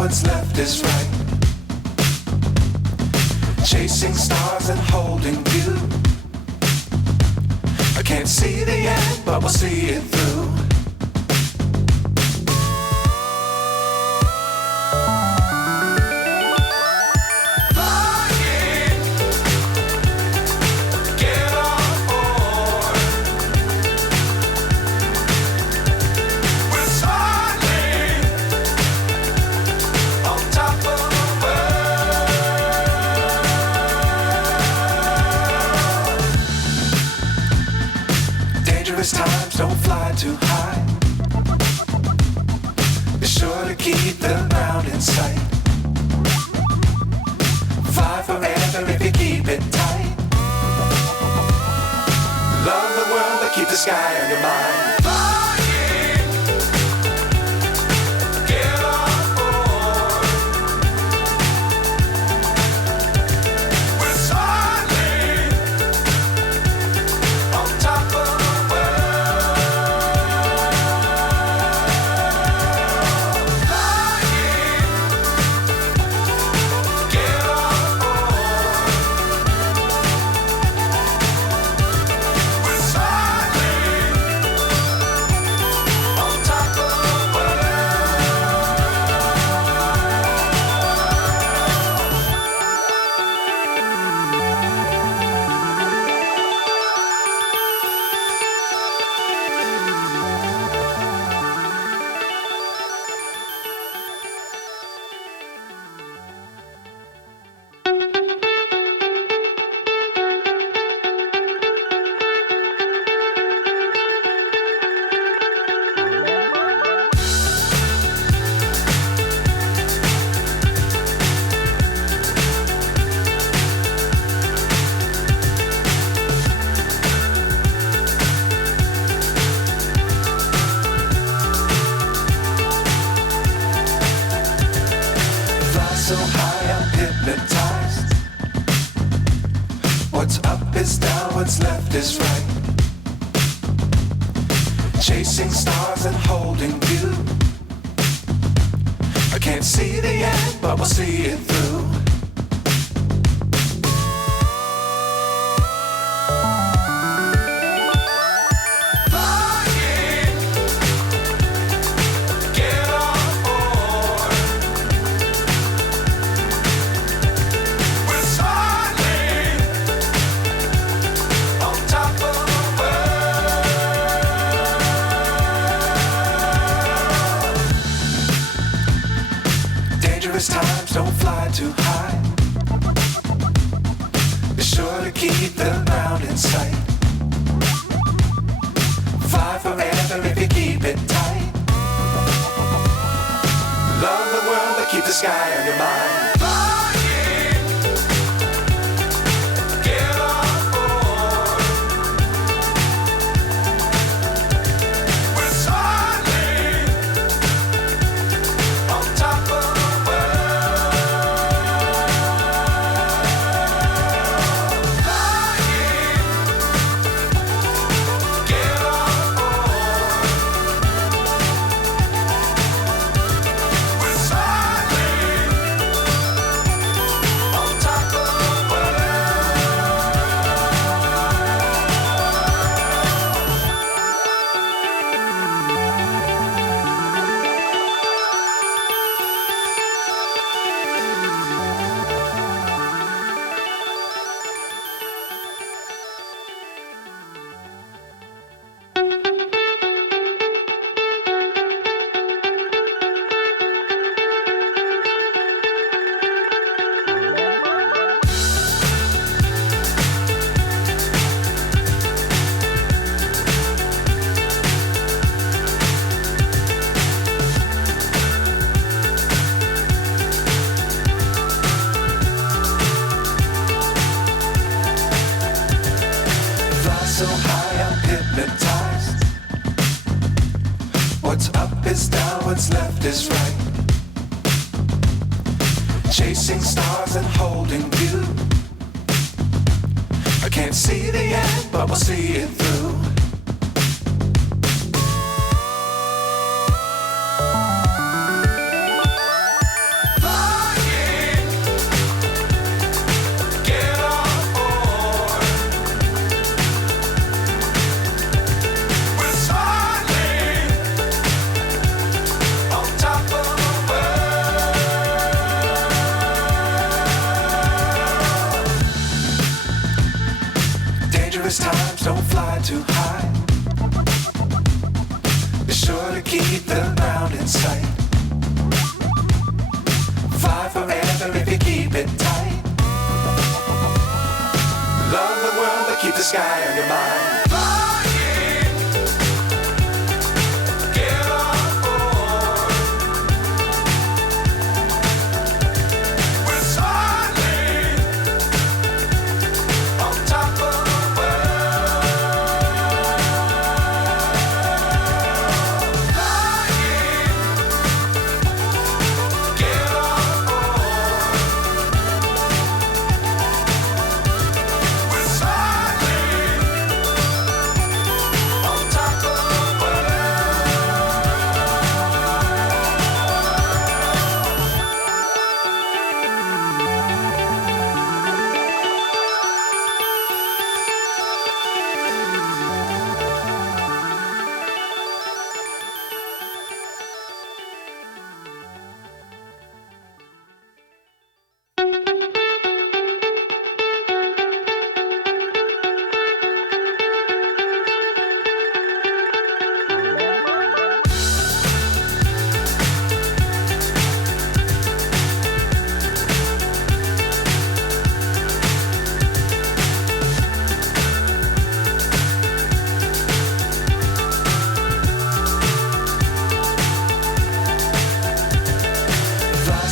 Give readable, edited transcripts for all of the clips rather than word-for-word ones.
what's left is right. Chasing stars and holding you. I can't see the end, but we'll see it through. Times don't fly too high. Be sure to keep the ground in sight. Fly forever if you keep it tight. Love the world but keep the sky on your mind. So high I'm hypnotized. What's up is down, what's left is right. Chasing stars and holding you. I can't see the end, but we'll see it through. Times don't fly too high. Be sure to keep the ground in sight. Fly forever if you keep it tight. Love the world but keep the sky on your mind. So high I'm hypnotized. What's up is down, what's left is right. Chasing stars and holding you. I can't see the end, but we'll see it through. keep the ground in sight. Fly forever if you keep it tight. Love the world but keep the sky on your mind.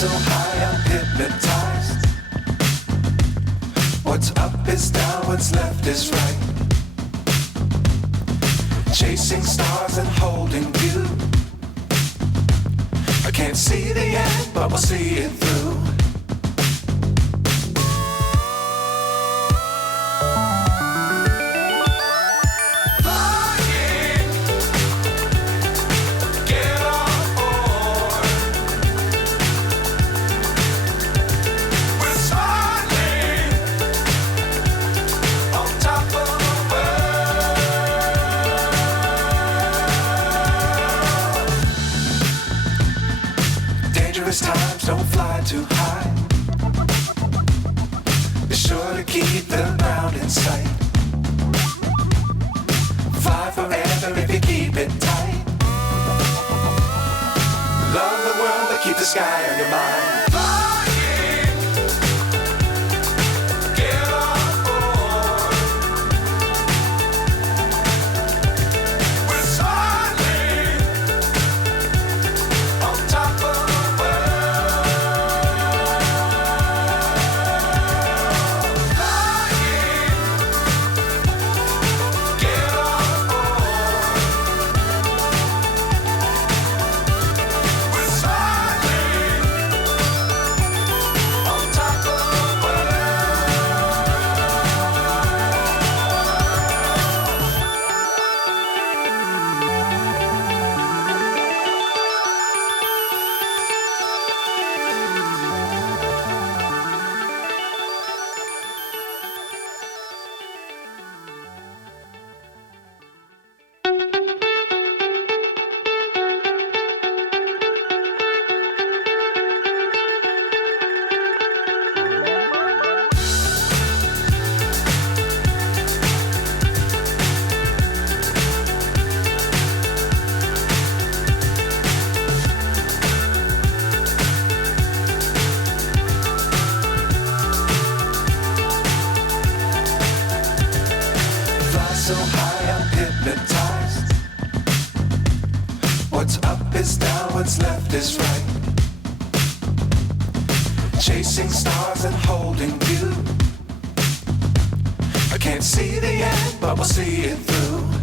So high I'm hypnotized. What's up is down, what's left is right. Chasing stars and holding you. I can't see the end, but we'll see it through. Times don't fly too high. Be sure to keep the ground in sight. Fly forever if you keep it tight. Love the world but keep the sky on your mind. So high I'm hypnotized. What's up is down, what's left is right. Chasing stars and holding you. I can't see the end, but we'll see it through.